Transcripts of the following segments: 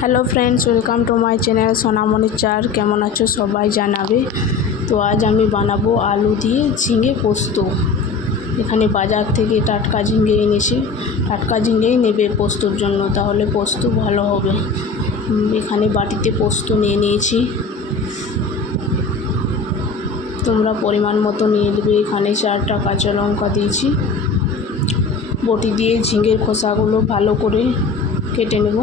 Hello friends welcome to my channel সোনামণি চার কেমন আছো সবাই জানাবে? তো আজ আমি বানাবো আলু দিয়ে ঝিঙে পোস্ত। এখানে বাজার থেকে টাটকা ঝিঙে এনেছি। টাটকা ঝিঙেই নেবে পোস্তর জন্য, তাহলে পোস্ত ভালো হবে। এখানে বাটিতে পোস্ত নিয়ে নিয়েছি। তোমরা পরিমাণ মতো নিয়ে নেবে। এখানে চারটা কাঁচা লঙ্কা দিয়েছি। বটি দিয়ে ঝিঙের খোসাগুলো ভালো করে কেটে নেব।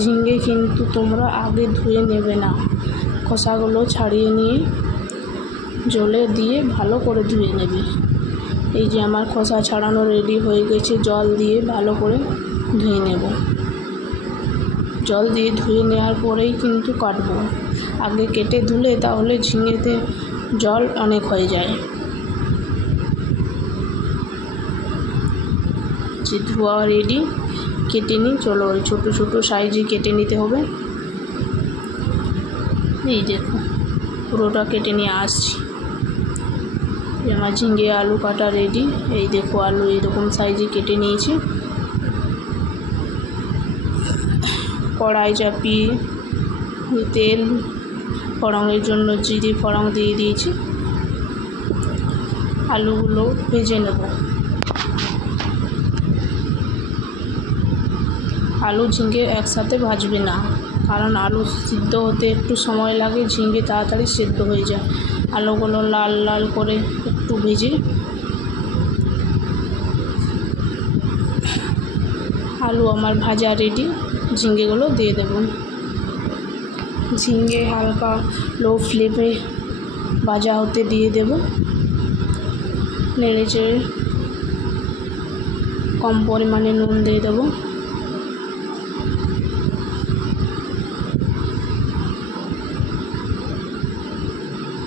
ঝিঙে কিন্তু তোমরা আগে ধুয়ে নেবে না। খোসাগুলো ছাড়িয়ে নিয়ে জলে দিয়ে ভালো করে ধুয়ে নেবে। এই যে আমার খোসা ছাড়ানো রেডি হয়ে গেছে, জল দিয়ে ভালো করে ধুয়ে নেব। জল দিয়ে ধুয়ে নেওয়ার পরেই কিন্তু কাটবো। আগে কেটে ধুলে তাহলে ঝিঙেতে জল অনেক হয়ে যায়। যে ধোয়া রেডি কেটে নিই। চলো, ওই ছোটো ছোটো সাইজে কেটে নিতে হবে। এই দেখো, পুরোটা কেটে নিয়ে আসছি। আমার ঝিঙে, আলু কাটা রেডি এই দেখো, আলু এইরকম সাইজে কেটে নিয়েছি। কড়াই চাপিয়ে তেল, ফড়ঙের জন্য জিরে ফড়ং দিয়ে দিয়েছি। আলুগুলো ভেজে নেব। আলু ঝিঙে একসাথে ভাজবে না। কারণ আলু সিদ্ধ হতে একটু সময় লাগে, ঝিঙে তাড়াতাড়ি সিদ্ধ হয়ে যায়। আলুগুলো লাল লাল করে একটু ভেজে আলু আমার ভাজা রেডি ঝিঙেগুলো দিয়ে দেব। ঝিঙে হালকা লো ফ্লেমে ভাজা হতে দিয়ে দেব। নেড়ে চেড়ে কম পরিমাণে নুন দিয়ে দেবো।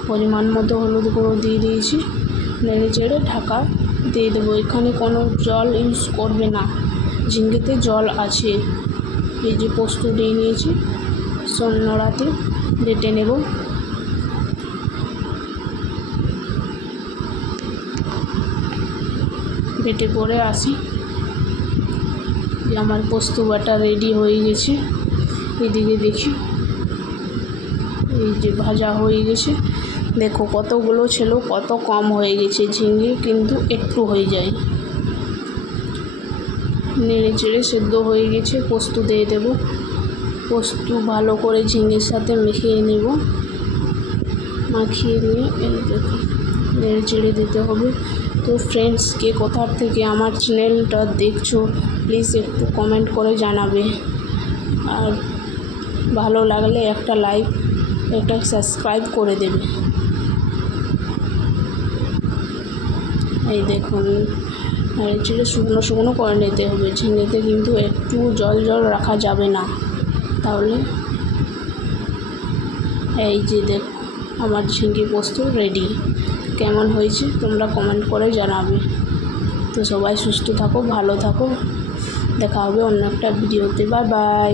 পরিমাণ মতো হলুদ গুঁড়ো দিয়ে দিয়েছি। নেড়ে চেড়ে ঢাকা দিয়ে দেবো। এখানে কোনো জল ইউজ করবে না। ঝিঙ্গেতে জল আছে। এই যে পোস্ত দিয়ে নিয়েছি। নোড়াতে বেটে নেব। বেটে করে আসি। আমার পোস্ত বাটা রেডি হয়ে গেছে। এদিকে দেখি। এই যে ভাজা হয়ে গেছে। দেখো কতগুলো ছিল, কত কম হয়ে গেছে ঝিঙে কিন্তু একটু হয়ে যায়। নেড়ে চেড়ে সেদ্ধ হয়ে গেছে, পোস্ত দিয়ে দেব। পোস্ত ভালো করে ঝিঙের সাথে মিশিয়ে নেব। মাখিয়ে নিয়ে এই দেখো, নেড়ে চেড়ে দিতে হবে। তো ফ্রেন্ডস কে কোথার থেকে আমার চ্যানেলটা দেখছ প্লিজ একটু কমেন্ট করে জানাবে। আর ভালো লাগলে একটা লাইক একটা সাবস্ক্রাইব করে দেবে। এই দেখুন চিড়ে শুকনো শুকনো করে নিতে হবে, ঝিঙেতে কিন্তু একটু জল জল রাখা যাবে না। তাহলে এই যে দেখ, আমার ঝিঙে পোস্ত রেডি কেমন হয়েছে তোমরা কমেন্ট করে জানাবে। তো সবাই সুস্থ থাকো, ভালো থাকো। দেখা হবে অন্য একটা ভিডিওতে বাই বাই